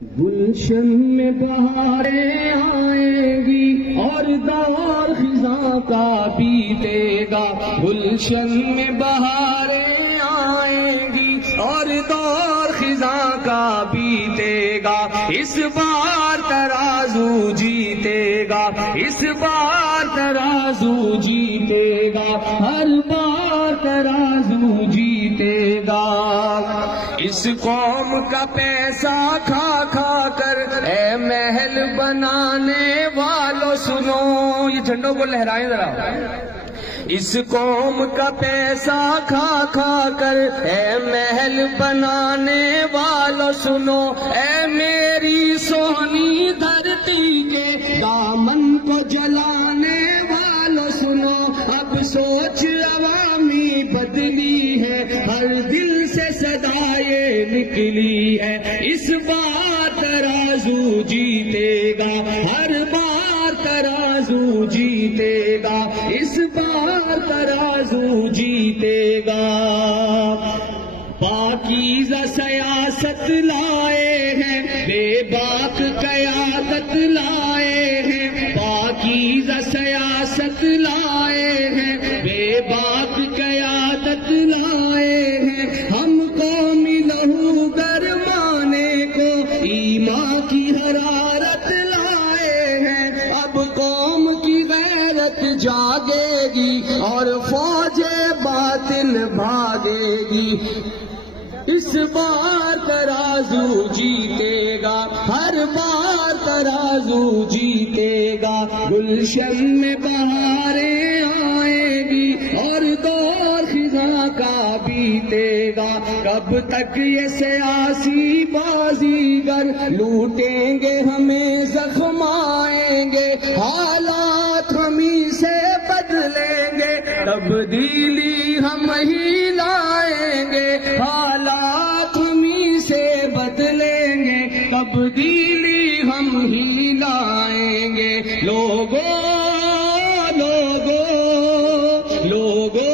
گلشن میں بہاریں آئیں گی اور دور خزاں کا بیتے گا. گلشن میں بہاریں آئیں گی اور دور خزاں کا بیتے گا. اس بار ترازو جیتے گا, اس بار ترازو جیتے گا, ہر بار ترازو جیتے گا. اس قوم کا پیسہ کھا کھا کر اے محل بنانے والوں سنو, یہ جھنڈوں کو لہرائیں ذرا. اس قوم کا پیسہ کھا کھا کر اے محل بنانے والوں سنو, اے میری سونی دھرتی کے دامن کو جلانے والوں سنو. اب سوچ عوامی بدلی ہے, ہر دل سے صدائیں نکلی ہے. اس بار ترازو جیتے گا, ہر بار ترازو جیتے گا, اس بار ترازو جیتے گا. پاکیزہ سیاست لائے ہیں, بے باک قیادت لائے ہیں. پاکیزہ سیاست لائے ہیں, بے باک قیادت لائے ہیں. ہم قومی لہو گرمانے کو ایمان کی حرارت لائے ہیں. اب قوم کی غیرت جاگے گی اور فوج باطل بھاگے گی. اس بار ترازو جیتے گا, ہر بار ترازو جیتے گا. گلشن میں بہاریں آئیں گی اور دور خزاں کا بیتے گا. کب تک یہ سیاسی بازیگر لوٹیں گے, ہمیں زخمائیں گے. حالات ہمیں سے بدلیں گے, تبدیلی ہم ہی لائیں گے. حالات ہمیں سے بدلیں گے, تبدیلی ہم ہی لائیں گے. لوگوں لوگوں لوگوں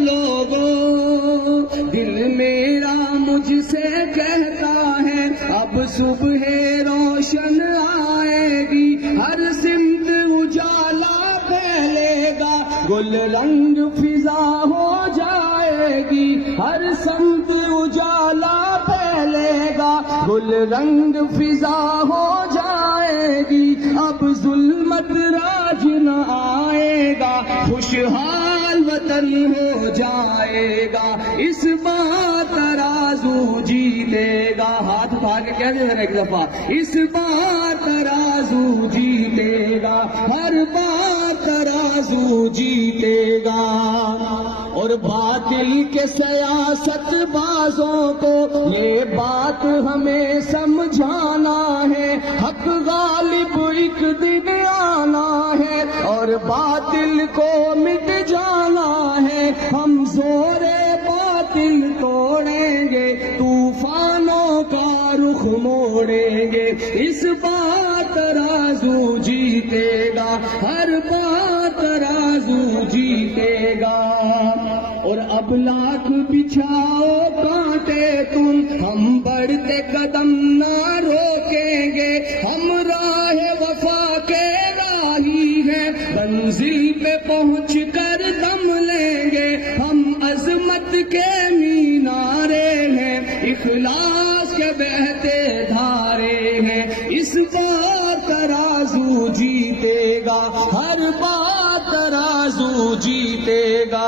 لوگوں, دل میرا مجھ سے کہتا ہے اب صبح روشن آئے گی. ہر سمت اجالا پھیلے گا, گل رنگ فضا ہو جائے گی. ہر سمت اجالا پھیلے گا, گل رنگ فضا ہو جائے گی. اب ظلمت راج نہ آئے گا, خوشحال وطن ہو جائے گا. اس بار ترازو جیتے گا. ہاتھ اٹھا کے کہہ دیں ایک دفعہ, اس بار ترازو جیتے گا, ہر بار ترازو جیتے گا. اور باطل کے سیاست بازوں کو یہ بات ہمیں سمجھانا ہے, حق غالب ایک دن آنا ہے اور باطل کو مٹ جانا ہے. ہم زور باطل توڑیں گے, طوفانوں کا رخ موڑیں گے. اس بار ترازو جیتے گا, ہر بار ترازو جیتے گا. اور اب لاکھ بچھاؤ کانٹے تم, ہم بڑھتے قدم نہ روکیں گے. ہم راہ وفا کے راہی ہیں, منزل پہ پہنچ کر دم لیں گے. ہم عظمت کے مینارے ہیں, اخلاص کے بہتے دھارے ہیں. اس بار ترازو جیتے گا, ہر بار ترازو جیتے گا.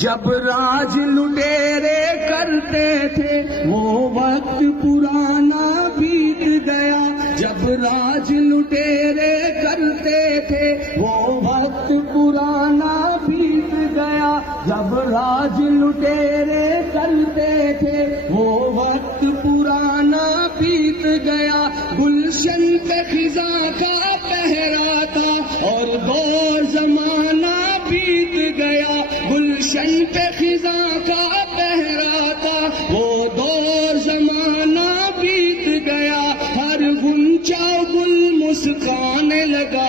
جب راج لٹیرے کرتے تھے وہ وقت پرانا بیت گیا. جب راج لٹیرے کرتے تھے وہ وقت پرانا بیت گیا. جب راج لٹیرے کرتے تھے وہ وقت پرانا بیت گیا. گلشن پہ خزاں کا پہرا تھا اور دور زمانہ بیت گیا. گلشن پہ خزاں کا پہرا تھا, وہ دور زمانہ بیت گیا. ہر غنچہ گل مسکانے لگا,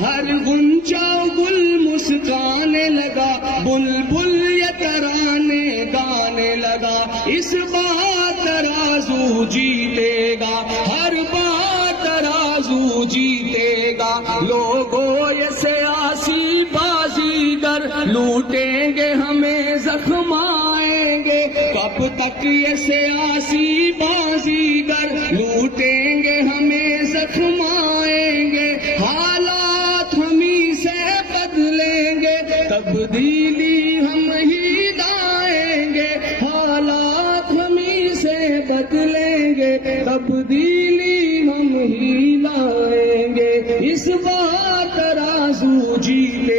ہر غنچہ گل مسکانے لگا. بلبل یہ ترانے گانے لگا. اس بات ترازو جیتے گا، ہر بار ترازو جیتے گا. لوگوں یہ سیاسی بازیگر لوٹیں گے ہمیں زخمائیں گے. کب تک یہ سیاسی بازیگر لوٹیں گے ہمیں زخمائیں گے. حالات ہمیں سے بدلیں گے، تبدیلی ہم ہی لائیں گے. حالات ہمیں سے بدلیں گے، تبدیلی ہم ہی لائیں گے. اس بار ترازو جیتے